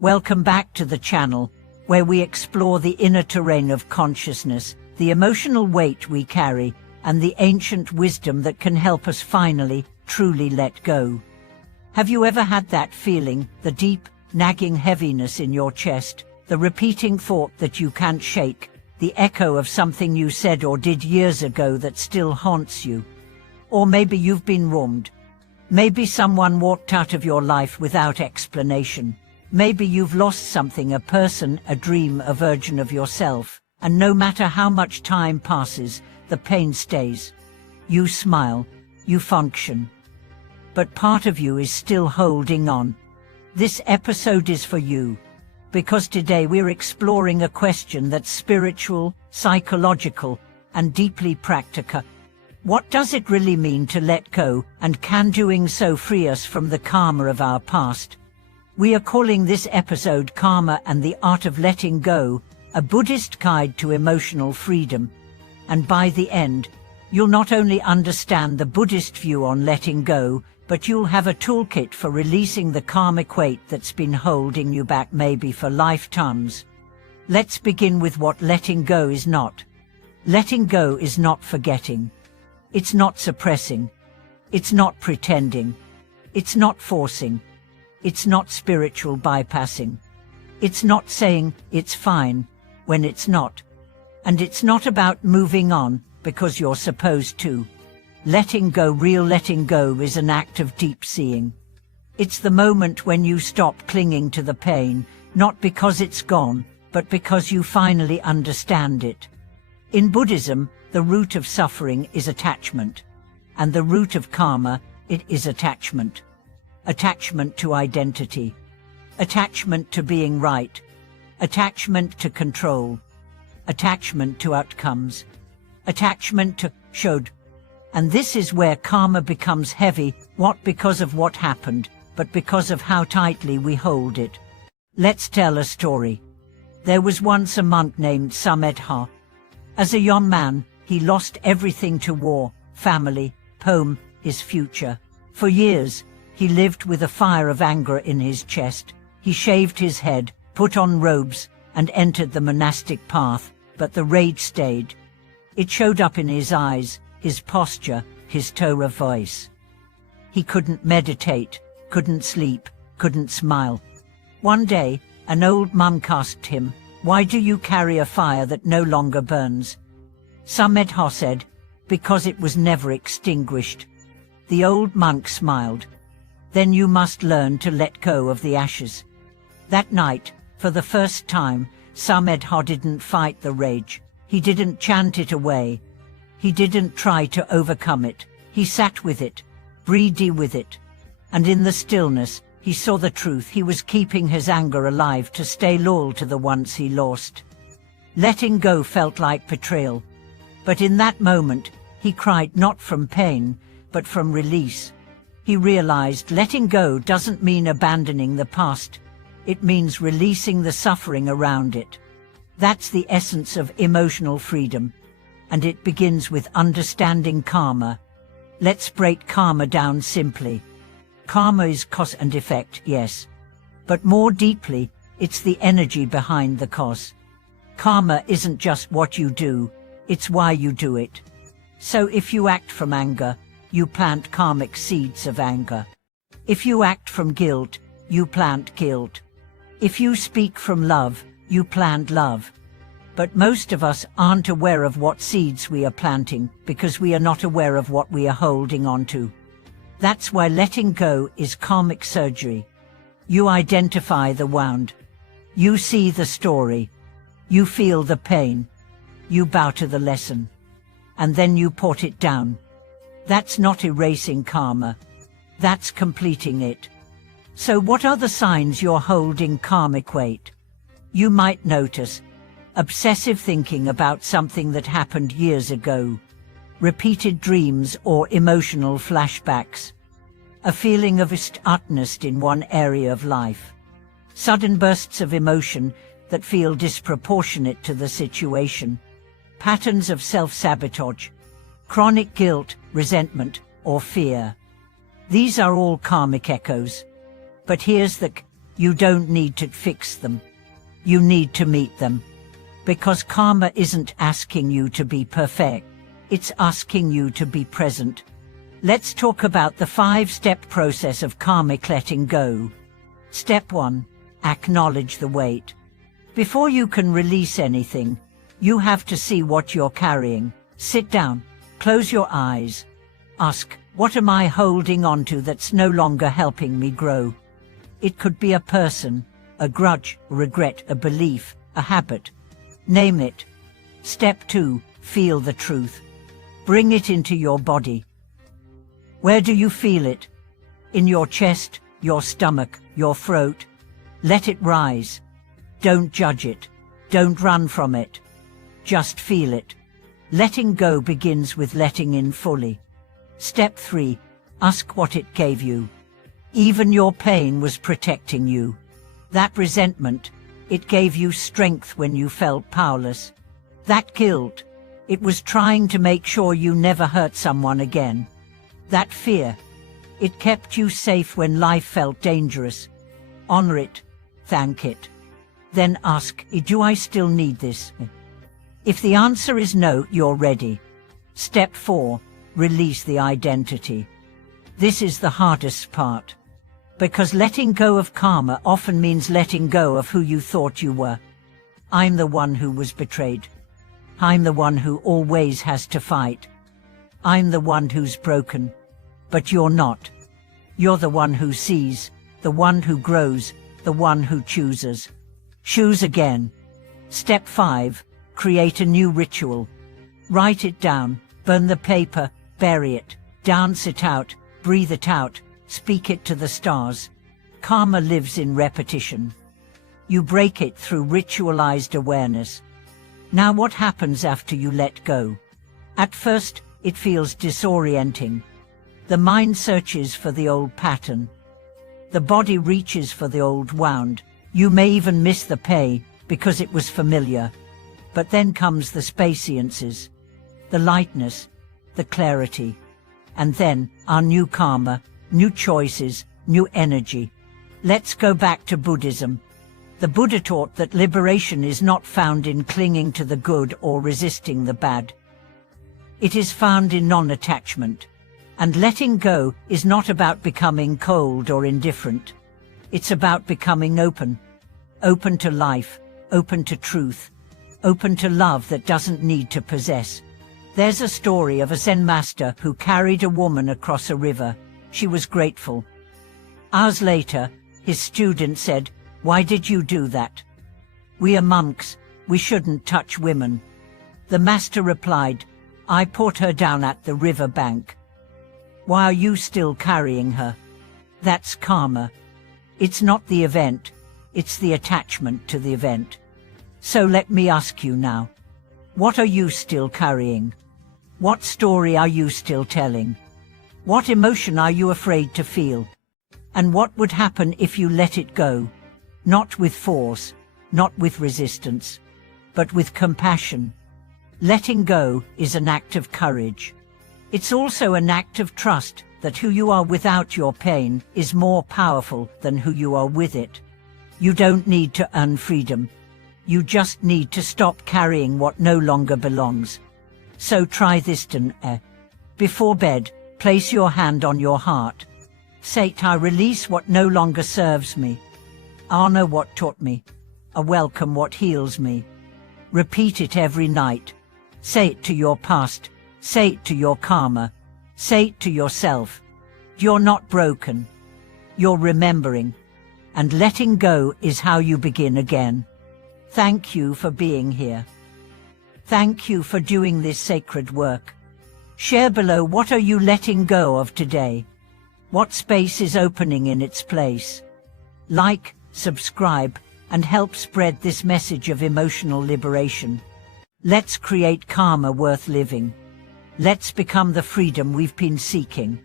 Welcome back to the channel, where we explore the inner terrain of consciousness, the emotional weight we carry, and the ancient wisdom that can help us finally, truly let go. Have you ever had that feeling, the deep, nagging heaviness in your chest, the repeating thought that you can't shake, the echo of something you said or did years ago that still haunts you? Or maybe you've been wronged. Maybe someone walked out of your life without explanation. Maybe you've lost something, a person, a dream, a version of yourself, and no matter how much time passes, the pain stays. You smile, you function. But part of you is still holding on. This episode is for you, because today we're exploring a question that's spiritual, psychological, and deeply practical. What does it really mean to let go, and can doing so free us from the karma of our past? We are calling this episode Karma and the Art of Letting Go, a Buddhist guide to emotional freedom. And by the end, you'll not only understand the Buddhist view on letting go, but you'll have a toolkit for releasing the karmic weight that's been holding you back, maybe for lifetimes. Let's begin with what letting go is not. Letting go is not forgetting. It's not suppressing. It's not pretending. It's not forcing. It's not spiritual bypassing. It's not saying it's fine when it's not. And it's not about moving on because you're supposed to. Letting go, real letting go, is an act of deep seeing. It's the moment when you stop clinging to the pain, not because it's gone, but because you finally understand it. In Buddhism, the root of suffering is attachment, and the root of karma, it is attachment. Attachment to identity, attachment to being right, attachment to control, attachment to outcomes, attachment to should. And this is where karma becomes heavy, not because of what happened, but because of how tightly we hold it. Let's tell a story. There was once a monk named Samedha. As a young man, he lost everything to war, family, home, his future. For years, he lived with a fire of anger in his chest. He shaved his head, put on robes, and entered the monastic path, but the rage stayed. It showed up in his eyes, his posture, his tone of voice. He couldn't meditate, couldn't sleep, couldn't smile. One day, an old monk asked him, "Why do you carry a fire that no longer burns?" Samedha said, "Because it was never extinguished." The old monk smiled. "Then you must learn to let go of the ashes." That night, for the first time, Samedha didn't fight the rage. He didn't chant it away. He didn't try to overcome it. He sat with it, breathed with it. And in the stillness, he saw the truth. He was keeping his anger alive to stay loyal to the ones he lost. Letting go felt like betrayal. But in that moment, he cried not from pain, but from release. He realized letting go doesn't mean abandoning the past. It means releasing the suffering around it. That's the essence of emotional freedom. And it begins with understanding karma. Let's break karma down simply. Karma is cause and effect, yes. But more deeply, it's the energy behind the cause. Karma isn't just what you do, it's why you do it. So if you act from anger, you plant karmic seeds of anger. If you act from guilt, you plant guilt. If you speak from love, you plant love. But most of us aren't aware of what seeds we are planting because we are not aware of what we are holding on to. That's why letting go is karmic surgery. You identify the wound. You see the story. You feel the pain. You bow to the lesson. And then you put it down. That's not erasing karma. That's completing it. So what are the signs you're holding karmic weight? You might notice obsessive thinking about something that happened years ago, repeated dreams or emotional flashbacks, a feeling of stuckness in one area of life, sudden bursts of emotion that feel disproportionate to the situation, patterns of self-sabotage, chronic guilt, resentment, or fear. These are all karmic echoes. But here's the You don't need to fix them. You need to meet them. Because karma isn't asking you to be perfect. It's asking you to be present. Let's talk about the 5-step process of karmic letting go. Step 1. Acknowledge the weight. Before you can release anything, you have to see what you're carrying. Sit down, close your eyes. Ask, what am I holding onto that's no longer helping me grow? It could be a person, a grudge, a regret, a belief, a habit. Name it. Step 2. Feel the truth. Bring it into your body. Where do you feel it? In your chest, your stomach, your throat. Let it rise. Don't judge it. Don't run from it. Just feel it. Letting go begins with letting in fully. Step 3. Ask what it gave you. Even your pain was protecting you. That resentment, it gave you strength when you felt powerless. That guilt, it was trying to make sure you never hurt someone again. That fear, it kept you safe when life felt dangerous. Honor it, thank it. Then ask, do I still need this? If the answer is no, you're ready. Step 4. Release the identity. This is the hardest part. Because letting go of karma often means letting go of who you thought you were. I'm the one who was betrayed. I'm the one who always has to fight. I'm the one who's broken. But you're not. You're the one who sees, the one who grows, the one who chooses. Choose again. Step 5. Create a new ritual. Write it down, burn the paper, bury it, dance it out, breathe it out, speak it to the stars. Karma lives in repetition. You break it through ritualized awareness. Now what happens after you let go? At first, it feels disorienting. The mind searches for the old pattern. The body reaches for the old wound. You may even miss the pay because it was familiar. But then comes the spaciousness, the lightness, the clarity. And then our new karma, new choices, new energy. Let's go back to Buddhism. The Buddha taught that liberation is not found in clinging to the good or resisting the bad. It is found in non-attachment. And letting go is not about becoming cold or indifferent. It's about becoming open. Open to life, open to truth, open to love that doesn't need to possess. There's a story of a Zen master who carried a woman across a river. She was grateful. Hours later, his student said, "Why did you do that? We are monks, we shouldn't touch women." The master replied, "I put her down at the river bank. Why are you still carrying her? That's karma. It's not the event, it's the attachment to the event. So let me ask you now, what are you still carrying? What story are you still telling? What emotion are you afraid to feel? And what would happen if you let it go? Not with force, not with resistance, but with compassion. Letting go is an act of courage. It's also an act of trust that who you are without your pain is more powerful than who you are with it. You don't need to earn freedom. You just need to stop carrying what no longer belongs. So try this then. Before bed, place your hand on your heart. Say, I release what no longer serves me. Honor what taught me. I welcome what heals me. Repeat it every night. Say it to your past. Say it to your karma. Say it to yourself. You're not broken. You're remembering. And letting go is how you begin again. Thank you for being here. Thank you for doing this sacred work. Share below, what are you letting go of today? What space is opening in its place? Like, subscribe, and help spread this message of emotional liberation. Let's create karma worth living. Let's become the freedom we've been seeking.